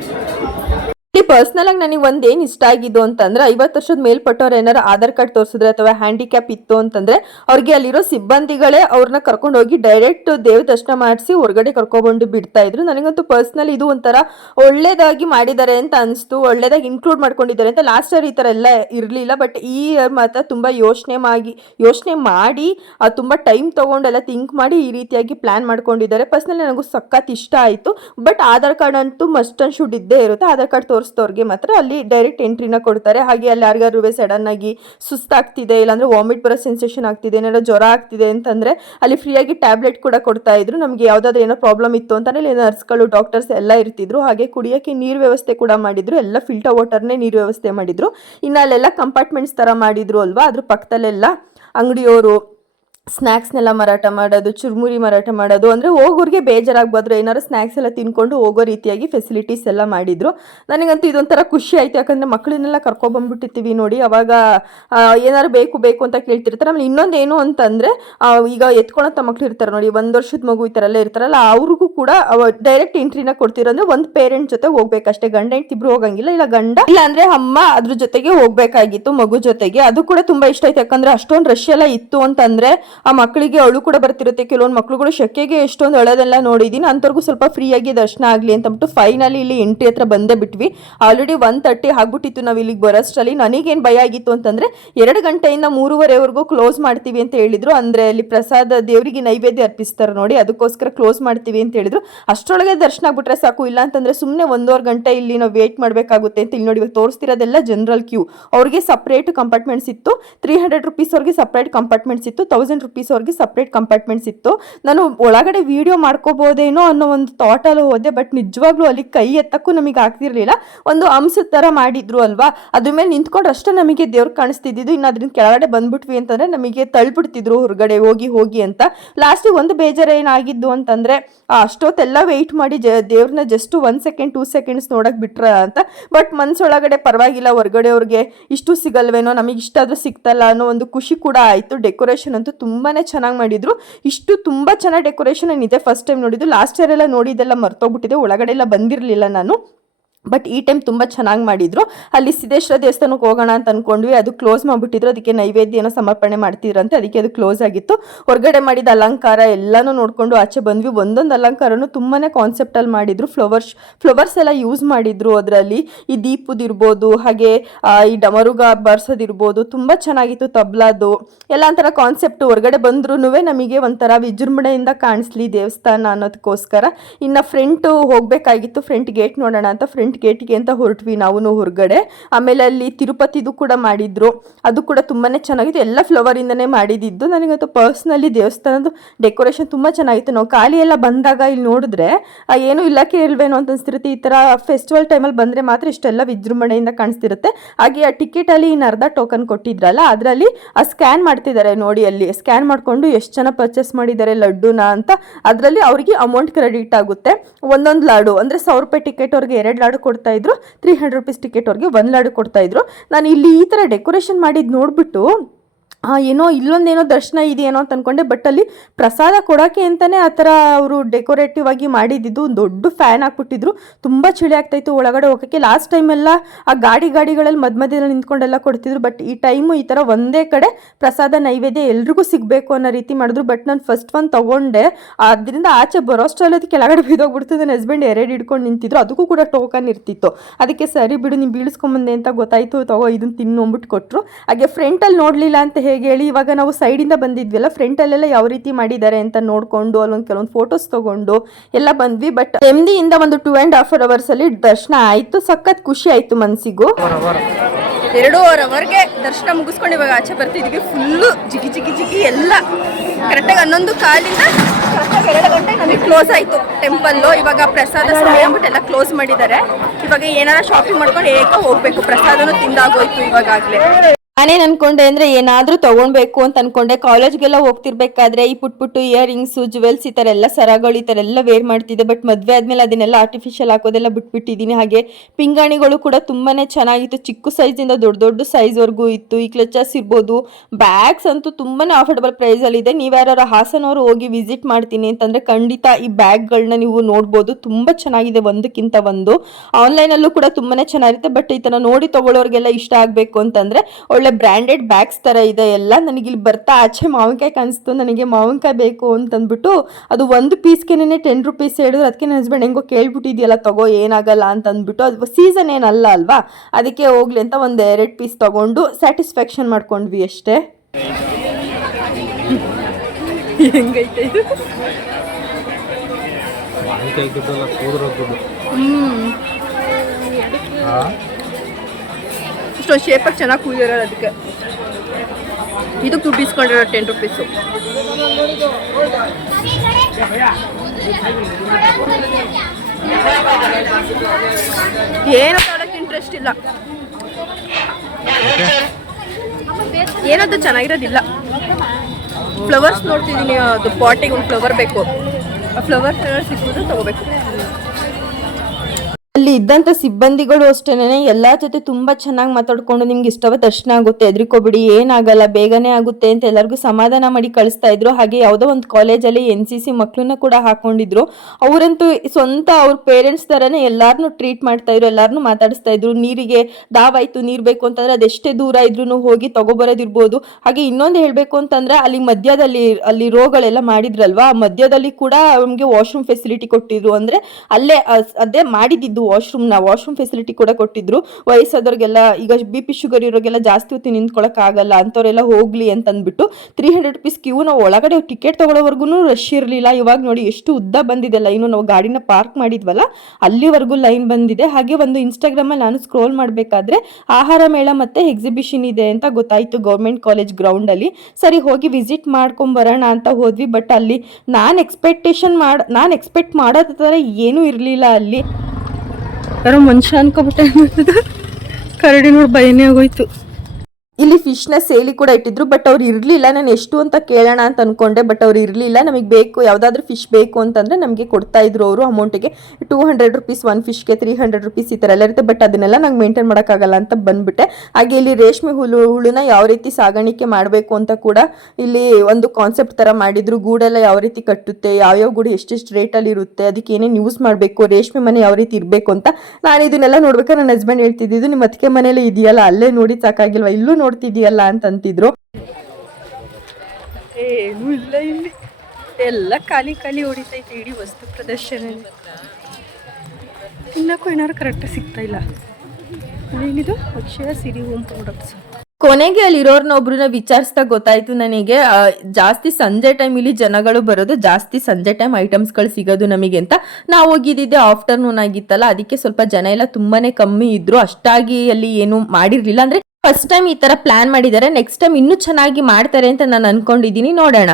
Speaker 1: ಇಲ್ಲಿ ಪರ್ಸ್ನಲ್ ಆಗಿ ನನಗೆ ಒಂದ್ ಏನ್ ಇಷ್ಟ ಆಗಿದ್ದು ಅಂತಂದ್ರೆ, ಐವತ್ತು ವರ್ಷದ ಮೇಲ್ಪಟ್ಟವ್ರು ಏನಾರು ಆಧಾರ್ ಕಾರ್ಡ್ ತೋರಿಸಿದ್ರೆ ಅಥವಾ ಹ್ಯಾಂಡಿಕ್ಯಾಪ್ ಇತ್ತು ಅಂತಂದ್ರೆ, ಅವ್ರಿಗೆ ಅಲ್ಲಿರೋ ಸಿಬ್ಬಂದಿಗಳೇ ಅವ್ರನ್ನ ಕರ್ಕೊಂಡು ಹೋಗಿ ಡೈರೆಕ್ಟ್ ದೇವ ದರ್ಶನ ಮಾಡಿಸಿ ಹೊರಗಡೆ ಕರ್ಕೊಂಡು ಬಿಡ್ತಾ ಇದ್ರು. ನನಗಂತೂ ಪರ್ಸ್ನಲ್ ಇದು ಒಂಥರ ಒಳ್ಳೇದಾಗಿ ಮಾಡಿದ್ದಾರೆ ಅಂತ ಅನಿಸ್ತು, ಒಳ್ಳೇದಾಗಿ ಇನ್ಕ್ಲೂಡ್ ಮಾಡ್ಕೊಂಡಿದ್ದಾರೆ ಅಂತ ಲಾಸ್ಟ್ ಇಯರ್ ಈ ಥರ ಎಲ್ಲ ಇರಲಿಲ್ಲ. ಬಟ್ ಈ ಇಯರ್ ಮಾತ್ರ ತುಂಬ ಯೋಚನೆ ಮಾಡಿ ಯೋಚನೆ ಮಾಡಿ ತುಂಬಾ ಟೈಮ್ ತೊಗೊಂಡೆಲ್ಲ ಥಿಂಕ್ ಮಾಡಿ ಈ ರೀತಿಯಾಗಿ ಪ್ಲ್ಯಾನ್ ಮಾಡ್ಕೊಂಡಿದ್ದಾರೆ. ಪರ್ಸ್ನಲ್ ನನಗೂ ಸಖತ್ ಇಷ್ಟ ಆಯಿತು. ಬಟ್ ಆಧಾರ್ ಕಾರ್ಡ್ ಅಂತೂ ಮಸ್ಟ್ ಅಂಡ್ ಶುಡ್ ಇದ್ದೇ ಇರುತ್ತೆ. ಆಧಾರ್ ಕಾರ್ಡ್ ತೋರಿಸಿದವ್ರಿಗೆ ಮಾತ್ರ ಅಲ್ಲಿ ಡೈರೆಕ್ಟ್ ಎಂಟ್ರಿನ ಕೊಡ್ತಾರೆ. ಹಾಗೆ ಅಲ್ಲಿ ಯಾರಿಗಾರು ಸಡನ್ ಆಗಿ ಸುಸ್ತಾಗ್ತಿದೆ, ಇಲ್ಲಾಂದ್ರೆ ವಾಮಿಟ್ ಬರೋ ಸೆನ್ಸೇಷನ್ ಆಗ್ತಿದೆ, ಏನಾದ್ರು ಜ್ವರ ಆಗ್ತಿದೆ ಅಂತಂದ್ರೆ ಅಲ್ಲಿ ಫ್ರೀಯಾಗಿ ಟ್ಯಾಬ್ಲೆಟ್ ಕೂಡ ಕೊಡ್ತಾ ಇದ್ರು. ನಮಗೆ ಯಾವ್ದಾದ್ರು ಏನೋ ಪ್ರಾಬ್ಲಮ್ ಇತ್ತು ಅಂತಂದ್ರೆ ಇಲ್ಲಿ ನರ್ಸ್ಗಳು ಡಾಕ್ಟರ್ಸ್ ಎಲ್ಲ ಇರ್ತಿದ್ರು. ಹಾಗೆ ಕುಡಿಯೋಕ್ಕೆ ನೀರು ವ್ಯವಸ್ಥೆ ಕೂಡ ಮಾಡಿದ್ರು. ಎಲ್ಲ ಫಿಲ್ಟರ್ ವಾಟರ್ನೇ ನೀರು ವ್ಯವಸ್ಥೆ ಮಾಡಿದ್ರು. ಇನ್ನು ಅಲ್ಲೆಲ್ಲ ಕಂಪಾರ್ಟ್ಮೆಂಟ್ಸ್ ಥರ ಮಾಡಿದ್ರು ಅಲ್ವಾ? ಅದ್ರ ಪಕ್ಕದಲ್ಲೆಲ್ಲ ಅಂಗಡಿಯವರು ಸ್ನ್ಯಾಕ್ಸ್ನೆಲ್ಲ ಮಾರಾಟ ಮಾಡೋದು, ಚುರುಮುರಿ ಮಾರಾಟ ಮಾಡೋದು, ಅಂದರೆ ಹೋಗೋರಿಗೆ ಬೇಜಾರಾಗ್ಬಾರ್ದು. ಏನಾದ್ರು ಸ್ನ್ಯಾಕ್ಸ್ ಎಲ್ಲ ತಿನ್ಕೊಂಡು ಹೋಗೋ ರೀತಿಯಾಗಿ ಫೆಸಿಲಿಟೀಸ್ ಎಲ್ಲ ಮಾಡಿದ್ರು. ನನಗಂತೂ ಇದೊಂಥರ ಖುಷಿ ಆಯಿತು. ಯಾಕಂದರೆ ಮಕ್ಕಳನ್ನೆಲ್ಲ ಕರ್ಕೊಬಂದ್ಬಿಟ್ಟಿರ್ತೀವಿ ನೋಡಿ, ಅವಾಗ ಏನಾರು ಬೇಕು ಬೇಕು ಅಂತ ಕೇಳ್ತಿರ್ತಾರೆ. ಆಮೇಲೆ ಇನ್ನೊಂದು ಏನು ಅಂತಂದರೆ ಈಗ ಎತ್ಕೊಳಂಥ ಮಕ್ಳು ಇರ್ತಾರೆ ನೋಡಿ, ಒಂದು ವರ್ಷದ ಮಗು ಈ ಥರ ಎಲ್ಲ ಇರ್ತಾರಲ್ಲ, ಅವ್ರಿಗೂ ಕೂಡ ಡೈರೆಕ್ಟ್ ಎಂಟ್ರಿನ ಕೊಡ್ತಿರೋ ಒಂದು ಪೇರೆಂಟ್ ಜೊತೆ ಹೋಗ್ಬೇಕಷ್ಟೇ ಗಂಡ ಹೆಂಡ್ತಿಬ್ರು ಹೋಗಂಗಿಲ್ಲ. ಇಲ್ಲ ಗಂಡ, ಇಲ್ಲ ಅಂದ್ರೆ ಅಮ್ಮ ಅದ್ರ ಜೊತೆಗೆ ಹೋಗ್ಬೇಕಾಗಿತ್ತು ಮಗು ಜೊತೆಗೆ. ಅದು ಕೂಡ ತುಂಬಾ ಇಷ್ಟ ಆಯ್ತು. ಯಾಕಂದ್ರೆ ಅಷ್ಟೊಂದು ರಶ್ ಎಲ್ಲ ಇತ್ತು ಅಂತಂದ್ರೆ ಆ ಮಕ್ಕಳಿಗೆ ಅಳು ಕೂಡ ಬರ್ತಿರುತ್ತೆ. ಕೆಲವೊಂದು ಮಕ್ಕಳುಗಳು ಶೆಕೆಗೆ ಎಷ್ಟೊಂದು ಅಳೋದೆಲ್ಲ ನೋಡಿದೀನಿ. ಅಂಥವ್ರಿಗೂ ಸ್ವಲ್ಪ ಫ್ರೀಯಾಗಿ ದರ್ಶನ ಆಗಲಿ ಅಂತ ಅಂದ್ಬಿಟ್ಟು ಫೈನಲಿ ಇಲ್ಲಿ ಎಂಟ್ರಿ ಹತ್ರ ಬಂದೇ ಬಿಟ್ವಿ. ಆಲ್ರೆಡಿ ಒನ್ ತರ್ಟಿ ಆಗ್ಬಿಟ್ಟಿತ್ತು ನಾವು ಇಲ್ಲಿಗೆ ಬರೋಷ್ಟರಲ್ಲಿ ನನಗೇನು ಭಯ ಆಗಿತ್ತು ಅಂತಂದ್ರೆ ಎರಡು ಗಂಟೆಯಿಂದ ಮೂರುವರೆವರೆಗೂ ಕ್ಲೋಸ್ ಮಾಡ್ತೀವಿ ಅಂತ ಹೇಳಿದ್ರು. ಅಂದ್ರೆ ಅಲ್ಲಿ ಪ್ರಸಾದ ದೇವರಿಗೆ ನೈವೇದ್ಯ ಅರ್ಪಿಸ್ತಾರೆ ನೋಡಿ, ಅದಕ್ಕೋಸ್ಕರ ಕ್ಲೋಸ್ ಮಾಡ್ತೀವಿ ಅಂತ ಹೇಳಿದ್ರು. ಅಷ್ಟರೊಳಗೆ ದರ್ಶನ ಆಗ್ಬಿಟ್ರೆ ಸಾಕು. ಇಲ್ಲ ಅಂತಂದ್ರೆ ಸುಮ್ಮನೆ ಒಂದೂವರೆ ಗಂಟೆ ಇಲ್ಲಿ ನಾವು ವೇಟ್ ಮಾಡಬೇಕಾಗುತ್ತೆ ಅಂತ ಇಲ್ಲಿ ನೋಡಿ ಇವಾಗ ತೋರಿಸ್ತಿರೋದೆಲ್ಲ ಜನರಲ್ ಕ್ಯೂ ಅವ್ರಿಗೆ ಸಪ್ರೇಟ್ ಕಂಪಾರ್ಟ್ಮೆಂಟ್ಸ್ ಇತ್ತು. ತ್ರೀ ಹಂಡ್ರೆಡ್ ರುಪೀಸ್ ಅವ್ರಿಗೆ ಸಪ್ರೇಟ್ ಕಂಪಾರ್ಟ್ಮೆಂಟ್ಸ್ ಇತ್ತು. ತೌಸಂಡ್ ರುಪೀಸ್ ಅವ್ರಿಗೆ ಸಪ್ರೇಟ್ ಕಂಪಾರ್ಟ್ಮೆಂಟ್ಸ್ ಇತ್ತು. ನಾನು ಒಳಗಡೆ ವಿಡಿಯೋ ಮಾಡ್ಕೋಬೋದೇನೋ ಅನ್ನೋ ಒಂದು ಥಾಟಲ್ಲಿ ಹೋದೆ ಬಟ್ ನಿಜವಾಗ್ಲೂ ಅಲ್ಲಿ ಕೈ ಎತ್ತಕ್ಕೂ ನಮಗೆ ಆಗ್ತಿರಲಿಲ್ಲ. ಒಂದು ಅಂಶದ ಥರ ಮಾಡಿದ್ರು ಅಲ್ವಾ? ಅದ್ರ ಮೇಲೆ ನಿಂತ್ಕೊಂಡು ಅಷ್ಟೇ ನಮಗೆ ದೇವ್ರು ಕಾಣಿಸ್ತಿದ್ದು ಇನ್ನು ಅದರಿಂದ ಕೆಳಗಡೆ ಬಂದ್ಬಿಟ್ವಿ ಅಂತಂದರೆ ನಮಗೆ ತಳ್ಬಿಡ್ತಿದ್ರು ಹೊರಗಡೆ ಹೋಗಿ ಹೋಗಿ ಅಂತ. ಲಾಸ್ಟಿಗೆ ಒಂದು ಬೇಜಾರು ಏನಾಗಿದ್ದು ಅಂತಂದರೆ ಅಷ್ಟೊತ್ತೆಲ್ಲ ವೆಯ್ಟ್ ಮಾಡಿ ಜ ದೇವ್ರನ್ನ just one second two seconds ನೋಡೋಕೆ ಬಿಟ್ರ ಅಂತ. ಬಟ್ ಮನಸ್ಸೊಳಗಡೆ ಪರವಾಗಿಲ್ಲ ಹೊರಗಡೆ ಅವ್ರಿಗೆ ಇಷ್ಟು ಸಿಗಲ್ವೇನೋ, ನಮಗೆ ಇಷ್ಟಾದರೂ ಸಿಗ್ತಲ್ಲ ಅನ್ನೋ ಒಂದು ಖುಷಿ ಕೂಡ ಆಯಿತು. ಡೆಕೋರೇಷನ್ ಅಂತೂ ತುಂಬ ತುಂಬಾ ಚೆನ್ನಾಗಿ ಮಾಡಿದ್ರು. ಇಷ್ಟು ತುಂಬ ಚೆನ್ನಾಗಿ ಡೆಕೋರೇಷನ್ ಏನಿದೆ ಫಸ್ಟ್ ಟೈಮ್ ನೋಡಿದ್ದು. ಲಾಸ್ಟ್ ಇಯರ್ ಎಲ್ಲ ನೋಡಿದ್ದೆಲ್ಲ ಮರ್ತೋಗ್ಬಿಟ್ಟಿದೆ. ಒಳಗಡೆ ಎಲ್ಲ ಬಂದಿರಲಿಲ್ಲ ನಾನು. ಬಟ್ ಈ ಟೈಮ್ ತುಂಬ ಚೆನ್ನಾಗಿ ಮಾಡಿದ್ರು. ಅಲ್ಲಿ ಸಿದ್ದೇಶ್ವರ ದೇವಸ್ಥಾನಕ್ಕೆ ಹೋಗೋಣ ಅಂತ ಅನ್ಕೊಂಡ್ವಿ. ಅದು ಕ್ಲೋಸ್ ಮಾಡಿಬಿಟ್ಟಿದ್ರು. ಅದಕ್ಕೆ ನೈವೇದ್ಯನ ಸಮರ್ಪಣೆ ಮಾಡ್ತಿದ್ರಂತೆ. ಅದಕ್ಕೆ ಅದು ಕ್ಲೋಸ್ ಆಗಿತ್ತು. ಹೊರಗಡೆ ಮಾಡಿದ ಅಲಂಕಾರ ಎಲ್ಲನೂ ನೋಡಿಕೊಂಡು ಆಚೆ ಬಂದ್ವಿ. ಒಂದೊಂದು ಅಲಂಕಾರನು ತುಂಬಾ ಕಾನ್ಸೆಪ್ಟಲ್ಲಿ ಮಾಡಿದ್ರು. ಫ್ಲವರ್ಸ್ ಫ್ಲವರ್ಸ್ ಎಲ್ಲ ಯೂಸ್ ಮಾಡಿದ್ರು ಅದರಲ್ಲಿ. ಈ ದೀಪದಿರ್ಬೋದು ಹಾಗೆ ಈ ಡಮರುಗ ಬರ್ಸೋದಿರ್ಬೋದು ತುಂಬ ಚೆನ್ನಾಗಿತ್ತು ತಬ್ಲಾದು. ಎಲ್ಲ ಒಂಥರ ಕಾನ್ಸೆಪ್ಟ್ ಹೊರಗಡೆ ಬಂದ್ರೂ ನಮಗೆ ಒಂಥರ ವಿಜೃಂಭಣೆಯಿಂದ ಕಾಣಿಸ್ಲಿ ದೇವಸ್ಥಾನ ಅನ್ನೋದಕ್ಕೋಸ್ಕರ ಇನ್ನು ಫ್ರಂಟು ಹೋಗಬೇಕಾಗಿತ್ತು. ಫ್ರಂಟ್ ಗೇಟ್ ನೋಡೋಣ ಅಂತ ಫ್ರಂಟ್ ಗೇಟ್ಗೆ ಅಂತ ಹೊರಟ್ವಿ ನಾವು ಹೊರಗಡೆ. ಆಮೇಲೆ ಅಲ್ಲಿ ತಿರುಪತಿದು ಕೂಡ ಮಾಡಿದ್ರು. ಅದು ಕೂಡ ತುಂಬಾ ಚೆನ್ನಾಗಿತ್ತು. ಎಲ್ಲ ಫ್ಲವರಿಂದನೇ ಮಾಡಿದ್ದು ನನಗಂತೂ ಪರ್ಸ್ನಲಿ ದೇವಸ್ಥಾನದ ಡೆಕೋರೇಷನ್ ತುಂಬ ಚೆನ್ನಾಗಿತ್ತು. ನಾವು ಖಾಲಿ ಎಲ್ಲ ಬಂದಾಗ ಇಲ್ಲಿ ನೋಡಿದ್ರೆ ಏನು ಇಲಾಖೆ ಇಲ್ವೇನೋ ಅಂತ ಅನಿಸ್ತಿರುತ್ತೆ. ಈ ಥರ ಫೆಸ್ಟಿವಲ್ ಟೈಮಲ್ಲಿ ಬಂದರೆ ಮಾತ್ರ ಇಷ್ಟೆಲ್ಲ ವಿಜೃಂಭಣೆಯಿಂದ ಕಾಣಿಸ್ತಿರುತ್ತೆ. ಹಾಗೆ ಆ ಟಿಕೆಟಲ್ಲಿ ಇನ್ನು ಅರ್ಧ ಟೋಕನ್ ಕೊಟ್ಟಿದ್ರಲ್ಲ, ಅದರಲ್ಲಿ ಆ ಸ್ಕ್ಯಾನ್ ಮಾಡ್ತಿದ್ದಾರೆ ನೋಡಿ ಅಲ್ಲಿ. ಸ್ಕ್ಯಾನ್ ಮಾಡಿಕೊಂಡು ಎಷ್ಟು ಜನ ಪರ್ಚೇಸ್ ಮಾಡಿದ್ದಾರೆ ಲಡ್ಡುನ ಅಂತ. ಅದರಲ್ಲಿ ಅವರಿಗೆ ಅಮೌಂಟ್ ಕ್ರೆಡಿಟ್ ಆಗುತ್ತೆ. ಒಂದೊಂದು ಲಾಡು, ಅಂದರೆ ಸಾವಿರ ರೂಪಾಯಿ ಟಿಕೆಟ್ ಅವ್ರಿಗೆ ಎರಡು ಲಾಡು ಕೊಡ್ತಾ ಇದ್ರು ತ್ರೀ ಹಂಡ್ರೆಡ್ ರುಪೀಸ್ ಟಿಕೆಟ್ ಅವ್ರಿಗೆ ಒಂದು ಲಾಡು ಕೊಡ್ತಾ ಇದ್ರು. ನಾನು ಇಲ್ಲಿ ಈ ಥರ ಡೆಕೋರೇಷನ್ ಮಾಡಿದ್ದು ನೋಡ್ಬಿಟ್ಟು ಏನೋ ಇಲ್ಲೊಂದೇನೋ ದರ್ಶನ ಇದೆಯೇನೋ ಅಂತ ಅನ್ಕೊಂಡೆ ಬಟ್ ಅಲ್ಲಿ ಪ್ರಸಾದ ಕೊಡೋಕ್ಕೆ ಅಂತಲೇ ಆ ಥರ ಅವರು ಡೆಕೋರೇಟಿವ್ ಆಗಿ ಮಾಡಿದ್ದಿದ್ದು ಒಂದು ದೊಡ್ಡ ಫ್ಯಾನ್ ಹಾಕ್ಬಿಟ್ಟಿದ್ರು ತುಂಬ ಚಳಿ ಆಗ್ತಾಯಿತ್ತು ಒಳಗಡೆ ಹೋಗೋಕ್ಕೆ. ಲಾಸ್ಟ್ ಟೈಮೆಲ್ಲ ಆ ಗಾಡಿ ಗಾಡಿಗಳಲ್ಲಿ ಮಧ್ಯ ಮಧ್ಯದಲ್ಲಿ ನಿಂತ್ಕೊಂಡೆಲ್ಲ ಕೊಡ್ತಿದ್ರು ಬಟ್ ಈ ಟೈಮು ಈ ಥರ ಒಂದೇ ಕಡೆ ಪ್ರಸಾದ ನೈವೇದ್ಯ ಎಲ್ರಿಗೂ ಸಿಗಬೇಕು ಅನ್ನೋ ರೀತಿ ಮಾಡಿದ್ರು. ಬಟ್ ನಾನು ಫಸ್ಟ್ ಒಂದು ತೊಗೊಂಡೆ. ಅದರಿಂದ ಆಚೆ ಬರೋಷ್ಟರಲ್ಲಿ ಕೆಳಗಡೆ ಬೀದೋಗ್ಬಿಡ್ತು ನನ್ನ ಹಸ್ಬೆಂಡ್ ಎರಡು ಹಿಡ್ಕೊಂಡು ನಿಂತಿದ್ರು. ಅದಕ್ಕೂ ಕೂಡ ಟೋಕನ್ ಇರ್ತಿತ್ತು. ಅದಕ್ಕೆ ಸರಿ ಬಿಡು ನೀವು ಬೀಳಿಸ್ಕೊಂಬಂದೆ ಅಂತ ಗೊತ್ತಾಯಿತು. ತಗೋ ಇದನ್ನ ತಿನ್ನು ಅಂದ್ಬಿಟ್ಟು ಕೊಟ್ಟರು ಹಾಗೆ ಫ್ರಂಟಲ್ಲಿ ನೋಡಲಿಲ್ಲ ಅಂತ ಹೇಗೆ ಹೇಳಿ ಇವಾಗ ನಾವು ಸೈಡಿಂದ ಬಂದಿದ್ವಲ್ಲ ಫ್ರಂಟಲ್ಲೆಲ್ಲ ಯಾವ ರೀತಿ ಮಾಡಿದ್ದಾರೆ ಅಂತ ನೋಡಿಕೊಂಡು ಅಲ್ಲೊಂದು ಕೆಲವೊಂದು ಫೋಟೋಸ್ ತೊಗೊಂಡು ಎಲ್ಲ ಬಂದ್ವಿ. ಬಟ್ ನೆಮ್ಮದಿಯಿಂದ ಒಂದು ಟೂ ಆ್ಯಂಡ್ ಹಾಫ್ ಅವರ್ಸಲ್ಲಿ ದರ್ಶನ ಆಯಿತು. ಸಖತ್ ಖುಷಿ ಆಯಿತು ಮನಸ್ಸಿಗೂ
Speaker 2: ಎರಡೂವರೆ ಅವರ್ಗೆ ದರ್ಶನ ಮುಗಿಸ್ಕೊಂಡು ಇವಾಗ ಆಚೆ ಬರ್ತಿದ್ವಿ ಫುಲ್ಲು ಜಿಗಿ ಜಿಗಿ ಜಿಗಿ ಎಲ್ಲ ಕರೆಕ್ಟಾಗಿ ಹನ್ನೊಂದು ಕಾಲಿಂದ ಎರಡು ಗಂಟೆ ನಮಗೆ ಕ್ಲೋಸ್ ಆಯಿತು. ಟೆಂಪಲ್ಲು ಇವಾಗ ಪ್ರಸಾದ ಸಮಯ ಅಂದ್ಬಿಟ್ಟು ಎಲ್ಲ ಕ್ಲೋಸ್ ಮಾಡಿದ್ದಾರೆ. ಇವಾಗ ಏನಾರ ಶಾಪಿಂಗ್ ಮಾಡ್ಕೊಂಡು ಏಕ ಹೋಗ್ಬೇಕು. ಪ್ರಸಾದನೂ ತಿಂದಾಗೋಯ್ತು ಇವಾಗಲೇ
Speaker 1: ನಾನೇನು ಅನ್ಕೊಂಡೆ ಅಂದ್ರೆ ಏನಾದ್ರೂ ತಗೊಳ್ಬೇಕು ಅಂತ ಅನ್ಕೊಂಡೆ. ಕಾಲೇಜ್ಗೆಲ್ಲ ಹೋಗ್ತಿರ್ಬೇಕಾದ್ರೆ ಈ ಪುಟ್ ಪುಟ್ಟು ಇಯರಿಂಗ್ಸು ಜುವೆಲ್ಸ್ ಈ ಥರ ಎಲ್ಲ ಸರಗಳು ಈ ಥರ ಎಲ್ಲ ವೇರ್ ಮಾಡ್ತಿದ್ದೆ. ಬಟ್ ಮದುವೆ ಆದ್ಮೇಲೆ ಅದನ್ನೆಲ್ಲ ಆರ್ಟಿಫಿಷಿಯಲ್ ಹಾಕೋದೆಲ್ಲ ಬಿಟ್ಬಿಟ್ಟಿದ್ದೀನಿ. ಹಾಗೆ ಪಿಂಗಾಣಿಗಳು ಕೂಡ ತುಂಬಾನೇ ಚೆನ್ನಾಗಿತ್ತು. ಚಿಕ್ಕ ಸೈಜಿಂದ ದೊಡ್ಡ ದೊಡ್ಡ ಸೈಜ್ವರೆಗೂ ಇತ್ತು. ಈ ಕ್ಲಚಸ್ ಇರ್ಬೋದು. ಬ್ಯಾಗ್ಸ್ ಅಂತೂ ತುಂಬಾನೇ ಅಫೋರ್ಡಬಲ್ ಪ್ರೈಸಲ್ಲಿ ಇದೆ. ನೀವು ಯಾರು ಹಾಸನವರು ಹೋಗಿ ವಿಸಿಟ್ ಮಾಡ್ತೀನಿ ಅಂತಂದ್ರೆ ಖಂಡಿತ ಈ ಬ್ಯಾಗ್ಗಳನ್ನ ನೀವು ನೋಡ್ಬೋದು. ತುಂಬ ಚೆನ್ನಾಗಿದೆ ಒಂದಕ್ಕಿಂತ ಒಂದು. ಆನ್ಲೈನಲ್ಲೂ ಕೂಡ ತುಂಬಾನೇ ಚೆನ್ನಾಗಿರುತ್ತೆ. ಬಟ್ ಈ ಥರ ನೋಡಿ ತಗೊಳ್ಳೋರಿಗೆಲ್ಲ ಇಷ್ಟ ಆಗಬೇಕು ಅಂತಂದ್ರೆ ಒಳ್ಳೆ ಬ್ರ್ಯಾಂಡೆಡ್ ಬ್ಯಾಗ್ಸ್ ಥರ ಇದೆ ಎಲ್ಲ ನನಗೆ ಇಲ್ಲಿ ಬರ್ತಾ ಆಚೆ ಮಾವಿನಕಾಯಿ ಕಾಣಿಸ್ತು ನನಗೆ ಮಾವಿನಕಾಯಿ ಬೇಕು ಅಂತಂದ್ಬಿಟ್ಟು ಅದು ಒಂದು ಪೀಸ್ಗೆನೇ ಟೆನ್ ರುಪೀಸ್ ಹೇಳಿದ್ರು ಅದಕ್ಕೆ ನನ್ನ ಹಸ್ಬೆಂಡ್ ಹೆಂಗೋ ಕೇಳ್ಬಿಟ್ಟಿದ್ಯಲ್ಲ ತಗೋ ಏನಾಗಲ್ಲ ಅಂತ ಅಂದ್ಬಿಟ್ಟು ಅದು ಸೀಸನ್ ಏನಲ್ಲ ಅಲ್ವಾ ಅದಕ್ಕೆ ಹೋಗ್ಲಿ ಅಂತ ಒಂದು ಎರಡು ಪೀಸ್ ತಗೊಂಡು ಸ್ಯಾಟಿಸ್ಫ್ಯಾಕ್ಷನ್ ಮಾಡ್ಕೊಂಡ್ವಿ ಅಷ್ಟೇ.
Speaker 2: ಹೆಂಗೈತೆ ಇದು? ಇಷ್ಟೊಂದು ಶೇಪಾಗಿ ಚೆನ್ನಾಗಿ ಕೂದಿರೋದು ಅದಕ್ಕೆ. ಇದಕ್ಕೆ ದುಡ್ಡು ಇಸ್ಕೊಂಡಿರೋ ಟೆನ್ ರುಪೀಸು ಏನೋ ಮಾಡೋಕ್ಕೆ ಇಂಟ್ರೆಸ್ಟ್ ಇಲ್ಲ. ಏನದು ಚೆನ್ನಾಗಿರೋದಿಲ್ಲ. ಫ್ಲವರ್ಸ್ ನೋಡ್ತಿದ್ದೀನಿ, ಅದು ಪಾಟಿಗೆ ಒಂದು ಫ್ಲವರ್ ಬೇಕು. ಆ ಫ್ಲವರ್ ಸಿಕ್ಕಿದ್ರೆ ತಗೋಬೇಕು.
Speaker 1: ಅಲ್ಲಿ ಇದ್ದಂಥ ಸಿಬ್ಬಂದಿಗಳು ಅಷ್ಟೇನೆ ಎಲ್ಲಾ ಜೊತೆ ತುಂಬಾ ಚೆನ್ನಾಗಿ ಮಾತಾಡ್ಕೊಂಡು ನಿಮ್ಗೆ ಇಷ್ಟವ ದರ್ಶನ ಆಗುತ್ತೆ. ಹೆದ್ರಿಕೋಬಿಡಿ ಏನಾಗಲ್ಲ, ಬೇಗನೆ ಆಗುತ್ತೆ ಅಂತ ಎಲ್ಲರಿಗೂ ಸಮಾಧಾನ ಮಾಡಿ ಕಳಿಸ್ತಾ ಇದ್ರು. ಹಾಗೆ ಯಾವುದೋ ಒಂದು ಕಾಲೇಜಲ್ಲಿ ಎನ್ ಸಿ ಸಿ ಮಕ್ಕಳನ್ನ ಕೂಡ ಹಾಕೊಂಡಿದ್ರು. ಅವರಂತೂ ಸ್ವಂತ ಅವ್ರ ಪೇರೆಂಟ್ಸ್ ಥರನೇ ಎಲ್ಲಾರನ್ನೂ ಟ್ರೀಟ್ ಮಾಡ್ತಾ ಇದ್ರು ಎಲ್ಲಾರನ್ನೂ ಮಾತಾಡಿಸ್ತಾ ಇದ್ರು. ನೀರಿಗೆ ದಾವಾಯ್ತು, ನೀರು ಬೇಕು ಅಂತಂದ್ರೆ ಅದೆಷ್ಟೇ ದೂರ ಇದ್ರೂ ಹೋಗಿ ತಗೊಬರೋದಿರ್ಬೋದು. ಹಾಗೆ ಇನ್ನೊಂದು ಹೇಳಬೇಕು ಅಂತಂದ್ರೆ ಅಲ್ಲಿ ಮಧ್ಯದಲ್ಲಿ, ಅಲ್ಲಿ ರೋಗಳೆಲ್ಲ ಮಾಡಿದ್ರಲ್ವಾ, ಮಧ್ಯದಲ್ಲಿ ಕೂಡ ನಮಗೆ ವಾಶ್ರೂಮ್ ಫೆಸಿಲಿಟಿ ಕೊಟ್ಟಿದ್ರು. ಅಂದ್ರೆ ಅಲ್ಲೇ ಅದೇ ಮಾಡಿದ್ದು ವಾಶ್ರೂಮ್ನ ವಾಶ್ರೂಮ್ ಫೆಸಿಲಿಟಿ ಕೂಡ ಕೊಟ್ಟಿದ್ರು. ವಯಸ್ಸಾದವ್ರಿಗೆಲ್ಲ ಈಗ ಬಿ ಪಿ ಶುಗರ್ ಇರೋರಿಗೆಲ್ಲ ಜಾಸ್ತಿ ಹೊತ್ತು ನಿಂತ್ಕೊಳಕ್ ಆಗಲ್ಲ ಹೋಗಲಿ ಅಂತ ಅಂದ್ಬಿಟ್ಟು ತ್ರೀ ಹಂಡ್ರೆಡ್ ರುಪೀಸ್ ಕ್ಯೂ ನಾವು ಒಳಗಡೆ ಟಿಕೆಟ್ ತಗೊಳ್ಳೋವರೆಗೂ ರಶ್ ಇರಲಿಲ್ಲ. ಇವಾಗ ನೋಡಿ ಎಷ್ಟು ಉದ್ದ ಬಂದಿದೆ ಇನ್ನು ನಾವು ಗಾಡಿನ ಪಾರ್ಕ್ ಮಾಡಿದ್ವಲ್ಲ, ಅಲ್ಲಿವರೆಗೂ ಲೈನ್ ಬಂದಿದೆ. ಹಾಗೆ ಒಂದು ಇನ್ಸ್ಟಾಗ್ರಾಮಲ್ಲಿ ನಾನು ಸ್ಕ್ರೋಲ್ ಮಾಡಬೇಕಾದ್ರೆ ಆಹಾರ ಮೇಳ ಮತ್ತೆ ಎಕ್ಸಿಬಿಷನ್ ಇದೆ ಅಂತ ಗೊತ್ತಾಯ್ತು ಗೌರ್ಮೆಂಟ್ ಕಾಲೇಜ್ ಗ್ರೌಂಡಲ್ಲಿ ಸರಿ, ಹೋಗಿ ವಿಸಿಟ್ ಮಾಡ್ಕೊಂಬರೋಣ ಅಂತ ಹೋದ್ವಿ. ಬಟ್ ಅಲ್ಲಿ ನಾನು ಎಕ್ಸ್ಪೆಕ್ಟೇಷನ್ ಮಾಡಿ, ನಾನು ಎಕ್ಸ್ಪೆಕ್ಟ್ ಮಾಡೋ ಥರ ಏನೂ ಇರಲಿಲ್ಲ ಅಲ್ಲಿ.
Speaker 2: ಯಾರೋ ಮನುಷ್ಯ ಅನ್ಕೋಬಿಟ್ಟೆ ಕರಡಿ ನೋಡಿ ಭಯನೇ ಆಗೋಯ್ತು.
Speaker 1: ಇಲ್ಲಿ ಫಿಶ್ನ ಸೇಲಿ ಕೂಡ ಇಟ್ಟಿದ್ರು ಬಟ್ ಅವ್ರು ಇರಲಿಲ್ಲ. ನಾನು ಎಷ್ಟು ಅಂತ ಕೇಳೋಣ ಅಂತ ಅನ್ಕೊಂಡೆ ಬಟ್ ಅವ್ರು ಇರಲಿಲ್ಲ. ನಮಗೆ ಬೇಕು, ಯಾವುದಾದ್ರೂ ಫಿಶ್ ಬೇಕು ಅಂತಂದರೆ ನಮಗೆ ಕೊಡ್ತಾ ಇದ್ರು ಅವರು ಅಮೌಂಟಿಗೆ ಟೂ ಹಂಡ್ರೆಡ್ ರುಪೀಸ್ ಒನ್ ಫಿಶ್ಗೆ ತ್ರೀ ಹಂಡ್ರೆಡ್ ರುಪೀಸ್ ಈ ಥರ ಎಲ್ಲ ಇರುತ್ತೆ ಬಟ್ ಅದನ್ನೆಲ್ಲ ನಂಗೆ ಮೇಂಟೈನ್ ಮಾಡೋಕ್ಕಾಗಲ್ಲ ಅಂತ ಬಂದ್ಬಿಟ್ಟೆ. ಹಾಗೆ ಇಲ್ಲಿ ರೇಷ್ಮೆ ಹುಳು, ಹುಳುನ ಯಾವ ರೀತಿ ಸಾಗಾಣಿಕೆ ಮಾಡಬೇಕು ಅಂತ ಕೂಡ ಇಲ್ಲಿ ಒಂದು ಕಾನ್ಸೆಪ್ಟ್ ಥರ ಮಾಡಿದ್ರು. ಗೂಡೆಲ್ಲ ಯಾವ ರೀತಿ ಕಟ್ಟುತ್ತೆ, ಯಾವ್ಯಾವ ಗೂಡು ಎಷ್ಟೆಷ್ಟು ರೇಟಲ್ಲಿ ಇರುತ್ತೆ, ಅದಕ್ಕೆ ಏನೇನು ಯೂಸ್ ಮಾಡಬೇಕು, ರೇಷ್ಮೆ ಮನೆ ಯಾವ ರೀತಿ ಇರಬೇಕು ಅಂತ ನಾನು ಇದನ್ನೆಲ್ಲ ನೋಡ್ಬೇಕಾದ್ರೆ ನನ್ನ ಹಸ್ಬೆಂಡ್ ಹೇಳ್ತಿದ್ದು ನಿಮ್ಮ ಅದಕ್ಕೆ ಮನೇಲಿ ಇದೆಯಲ್ಲ, ಅಲ್ಲೇ ನೋಡಿ ಸಾಕಾಗಿಲ್ವಾ? ಇಲ್ಲೂ ನೋಡ್ತಿದೀಯಲ್ಲ ಅಂತ ಅಂತಿದ್ರು
Speaker 2: ಏನೂ ಇಲ್ಲ ಇಲ್ಲಿ. ಎಲ್ಲ ಖಾಲಿ ಖಾಲಿ ಹೊಡಿತೈತೆ ಇಡೀ ವಸ್ತು ಪ್ರದರ್ಶನ ತಿನ್ನಕ್ಕೂ ಏನಾದ್ರು ಕರೆಕ್ಟಾಗಿ ಸಿಗ್ತಾ ಇಲ್ಲ. ಏನಿದು? ಅಕ್ಷಯ ಸಿರಿ ಹೋಮ್ ಪ್ರಾಡಕ್ಟ್ಸ್
Speaker 1: ಕೊನೆಗೆ ಅಲ್ಲಿರೋರ್ನ ಒಬ್ರನ್ನ ವಿಚಾರಿಸ್ತಾ ಗೊತ್ತಾಯ್ತು ನನಗೆ. ಜಾಸ್ತಿ ಸಂಜೆ ಟೈಮ್ ಇಲ್ಲಿ ಜನಗಳು ಬರೋದು ಜಾಸ್ತಿ ಸಂಜೆ ಟೈಮ್ ಐಟಮ್ಸ್ಗಳು ಸಿಗೋದು ನಮಗೆ ಅಂತ. ನಾವು ಹೋಗಿದ್ದಿದ್ದೆ ಆಫ್ಟರ್ನೂನ್ ಆಗಿತ್ತಲ್ಲ ಅದಕ್ಕೆ ಸ್ವಲ್ಪ ಜನ ಎಲ್ಲ ತುಂಬಾನೇ ಕಮ್ಮಿ ಇದ್ರು. ಅಷ್ಟಾಗಿ ಅಲ್ಲಿ ಏನು ಮಾಡಿರ್ಲಿಲ್ಲ. ಅಂದ್ರೆ ಫಸ್ಟ್ ಟೈಮ್ ಈ ತರ ಪ್ಲಾನ್ ಮಾಡಿದ್ದಾರೆ ನೆಕ್ಸ್ಟ್ ಟೈಮ್ ಇನ್ನೂ ಚೆನ್ನಾಗಿ ಮಾಡ್ತಾರೆ ಅಂತ ನಾನು ಅನ್ಕೊಂಡಿದ್ದೀನಿ ನೋಡೋಣ.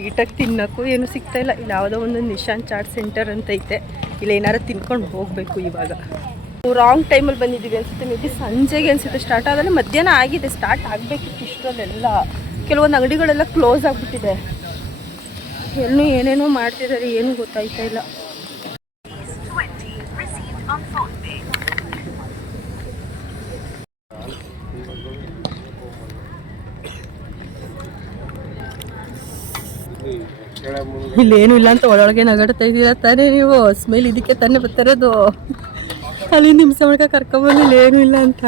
Speaker 2: ನೀಟಾಗಿ ತಿನ್ನಕ್ಕೂ ಏನು ಸಿಗ್ತಾ ಇಲ್ಲ. ಇಲ್ಲಿ ಯಾವುದೋ ಒಂದು ನಿಶಾನ್ ಚಾಟ್ ಸೆಂಟರ್ ಅಂತ ಐತೆ. ಇಲ್ಲಿ ಏನಾರು ತಿನ್ಕೊಂಡು ಹೋಗಬೇಕು ಇವಾಗ. ರಾಂಗ್ ಟೈಮಲ್ಲಿ ಬಂದಿದ್ದೀವಿ ಅನ್ಸುತ್ತೆ. ಮೇ ಬಿ ಸಂಜೆಗೆ ಅನ್ಸುತ್ತೆ. ಸ್ಟಾರ್ಟ್ ಆದಲ್ಲಿ ಮಧ್ಯಾಹ್ನ ಆಗಿದೆ. ಸ್ಟಾರ್ಟ್ ಆಗಬೇಕಿತ್ತು ಇಷ್ಟರಲ್ಲೆಲ್ಲ. ಕೆಲವೊಂದು ಅಂಗಡಿಗಳೆಲ್ಲ ಕ್ಲೋಸ್ ಆಗಿಬಿಟ್ಟಿದೆ. ಎಲ್ಲೂ ಏನೇನೋ ಮಾಡ್ತಿದ್ದಾರೆ, ಏನು ಗೊತ್ತಾಯ್ತಾ ಇಲ್ಲ.
Speaker 1: ಇಲ್ಲೇನು ಇಲ್ಲ ಅಂತ ಒಳೊಳಗೆ ನಗಾಡ್ತಾ ಇದ್ದೀರಾ ತಾನೇ ನೀವು? ಸ್ಮೆಲ್ ಇದಕ್ಕೆ ತಾನೇ ಬರ್ತಾರದು. ಅಲ್ಲಿ ನಿಮ್ಮ ಮಾಡ್ಕ ಕರ್ಕೊಂಬಂದು ಏನು ಇಲ್ಲ ಅಂತ.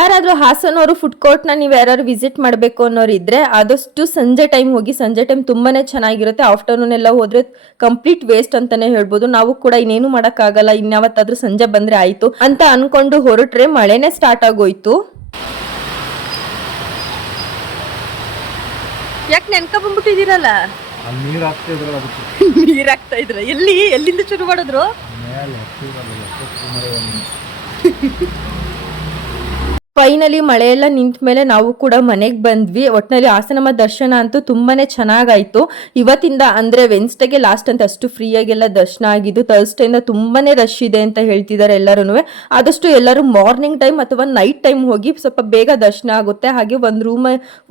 Speaker 1: ಯಾರಾದರೂ ಹಾಸನವರು ಫುಡ್ ಕೋರ್ಟ್ನ ನೀವು ಯಾರು ವಿಸಿಟ್ ಮಾಡಬೇಕು ಅನ್ನೋರು ಇದ್ರೆ ಆದಷ್ಟು ಸಂಜೆ ಟೈಮ್ ಹೋಗಿ, ಸಂಜೆ ಟೈಮ್ ತುಂಬಾನೇ ಚೆನ್ನಾಗಿರುತ್ತೆ. ಆಫ್ಟರ್ನೂನ್ ಎಲ್ಲ ಹೋದ್ರೆ ಕಂಪ್ಲೀಟ್ ವೇಸ್ಟ್ ಅಂತಾನೆ ಹೇಳ್ಬೋದು. ನಾವು ಕೂಡ ಇನ್ನೇನು ಮಾಡೋಕ್ಕಾಗಲ್ಲ. ಇನ್ಯಾವತ್ತಾದರೂ ಸಂಜೆ ಬಂದ್ರೆ ಆಯ್ತು. ಅಂತ ಅನ್ಕೊಂಡು ಹೊರಟ್ರೆ ಮಳೆನೇ ಸ್ಟಾರ್ಟ್ ಆಗೋಯ್ತು.
Speaker 2: ಯಾಕೆ ನೆನ್ಕೊಂಬಂದ್ಬಿಟ್ಟಿದ್ದೀರಲ್ಲ?
Speaker 3: ಅಲ್ಲಿ ನೀರು ಹಾಕ್ತಿದ್ರು ಅದಕ್ಕೆ.
Speaker 2: ನೀರು ಹಾಕ್ತಾ ಇದ್ರ? ಎಲ್ಲಿ? ಎಲ್ಲಿಂದ ಶುರು ಮಾಡಿದ್ರು
Speaker 3: ಮೇಲೆ ಹತ್ತಿರಲ್ಲ ಎಷ್ಟೊತ್ತು ಸುಮಾರು ಒಂದು
Speaker 1: ಫೈನಲಿ ಮಳೆಯೆಲ್ಲ ನಿಂತ ಮೇಲೆ ನಾವು ಕೂಡ ಮನೆಗೆ ಬಂದ್ವಿ. ಒಟ್ಟಿನಲ್ಲಿ ಹಾಸನಮ್ಮ ದರ್ಶನ ಅಂತೂ ತುಂಬಾನೇ ಚೆನ್ನಾಗಾಯ್ತು. ಇವತ್ತಿಂದ ಅಂದ್ರೆ ವೆನ್ಸ್ಡೇಗೆ ಲಾಸ್ಟ್ ಅಂತ ಅಷ್ಟು ಫ್ರೀಯಾಗೆಲ್ಲ ದರ್ಶನ ಆಗಿದ್ದು ಥರ್ಸ್ಡೇಯಿಂದ ತುಂಬಾನೇ ರಶ್ ಇದೆ ಅಂತ ಹೇಳ್ತಿದ್ದಾರೆ ಎಲ್ಲರೂ ಆದಷ್ಟು ಎಲ್ಲರೂ ಮಾರ್ನಿಂಗ್ ಟೈಮ್ ಅಥವಾ ನೈಟ್ ಟೈಮ್ ಹೋಗಿ ಸ್ವಲ್ಪ ಬೇಗ ದರ್ಶನ ಆಗುತ್ತೆ. ಹಾಗೆ ಒಂದು ರೂಮ್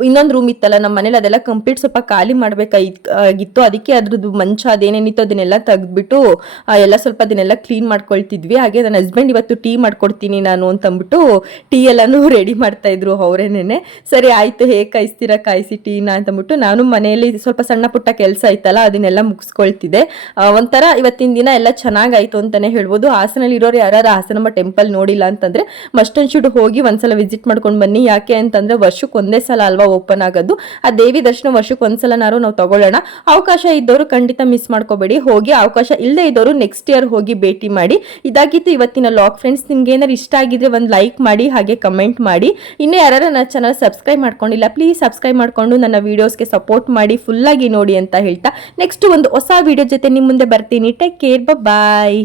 Speaker 1: ಇನ್ನೊಂದು ರೂಮ್ ಇತ್ತಲ್ಲ ನಮ್ಮ ಮನೇಲಿ ಅದೆಲ್ಲ ಕಂಪ್ಲೀಟ್ ಸ್ವಲ್ಪ ಖಾಲಿ ಮಾಡಬೇಕಾಗಿತ್ತು ಅದಕ್ಕೆ ಅದ್ರದ್ದು ಮಂಚ ಅದೇನೇನಿತ್ತು ಅದನ್ನೆಲ್ಲ ತೆಗೆದ್ಬಿಟ್ಟು ಎಲ್ಲ ಸ್ವಲ್ಪ ಅದನ್ನೆಲ್ಲ ಕ್ಲೀನ್ ಮಾಡ್ಕೊಳ್ತಿದ್ವಿ. ಹಾಗೆ ನನ್ನ ಹಸ್ಬೆಂಡ್ ಇವತ್ತು ಟೀ ಮಾಡ್ಕೊಡ್ತೀನಿ ನಾನು ಅಂತಂದ್ಬಿಟ್ಟು, ಟೀ ಎಲ್ಲಾನು ರೆಡಿ ಮಾಡ್ತಾ ಇದ್ರು ಅವರೇನೇನೆ, ಸರಿ ಆಯ್ತು, ಹೇಗೆ ಕಾಯಿಸ್ತೀರಾ, ಕಾಯಿಸಿ ಟೀನ ಅಂತಂದ್ಬಿಟ್ಟು ನಾನು ಮನೆಯಲ್ಲಿ ಸ್ವಲ್ಪ ಸಣ್ಣ ಪುಟ್ಟ ಕೆಲಸ ಐತಲ್ಲ, ಅದನ್ನೆಲ್ಲ ಮುಗಿಸ್ಕೊಳ್ತಿದ್ದೆ. ಒಂಥರ ಇವತ್ತಿನ ದಿನ ಎಲ್ಲ ಚೆನ್ನಾಗಾಯ್ತು ಅಂತಾನೆ ಹೇಳ್ಬೋದು. ಹಾಸನಲ್ಲಿ ಇರೋರು ಯಾರು ಹಾಸನಮ್ಮ ಟೆಂಪಲ್ ನೋಡಿಲ್ಲ ಅಂತಂದ್ರೆ ಮಸ್ಟ್ ಶುಡ್ ಹೋಗಿ ಒಂದ್ಸಲ ವಿಸಿಟ್ ಮಾಡ್ಕೊಂಡು ಬನ್ನಿ, ಯಾಕೆ ಅಂತಂದ್ರೆ ವರ್ಷಕ್ಕೆ ಒಂದೇ ಸಲ ಅಲ್ವಾ ಓಪನ್ ಆಗೋದು. ಆ ದೇವಿ ದರ್ಶನ ವರ್ಷಕ್ಕೆ ಒಂದ್ಸಲನಾರು ನಾವು ತಗೊಳ್ಳೋಣ. ಅವಕಾಶ ಇದ್ದವರು ಖಂಡಿತ ಮಿಸ್ ಮಾಡ್ಕೋಬೇಡಿ. ಹೋಗಿ ಅವಕಾಶ ಇಲ್ಲದೆ ಇದ್ದವರು ನೆಕ್ಸ್ಟ್ ಇಯರ್ ಹೋಗಿ ಭೇಟಿ ಮಾಡಿ. ಇದಾಗಿತ್ತು ಇವತ್ತಿನ ಲಾಗ್ ಫ್ರೆಂಡ್ಸ್ ನಿಮ್ಗೆ ಏನಾದ್ರು ಇಷ್ಟ ಆಗಿದ್ರೆ ಒಂದು ಲೈಕ್ ಮಾಡಿ, ಹಾಗೆ ಕಮೆಂಟ್ ಮಾಡಿ. ಇನ್ನೂ ಯಾರು ನನ್ನ ಚಾನಲ್ ಸಬ್ಸ್ಕ್ರೈಬ್ ಮಾಡ್ಕೊಂಡಿಲ್ಲ ಪ್ಲೀಸ್ ಸಬ್ಸ್ಕ್ರೈಬ್ ಮಾಡ್ಕೊಂಡು ನನ್ನ ವೀಡಿಯೋಸ್ಗೆ ಸಪೋರ್ಟ್ ಮಾಡಿ ಫುಲ್ಲಾಗಿ ನೋಡಿ ಅಂತ ಹೇಳ್ತಾ. ನೆಕ್ಸ್ಟ್ ಒಂದು ಹೊಸ ವಿಡಿಯೋ ಜೊತೆ ನಿಮ್ಮ ಮುಂದೆ ಬರ್ತೀನಿ. Take care bye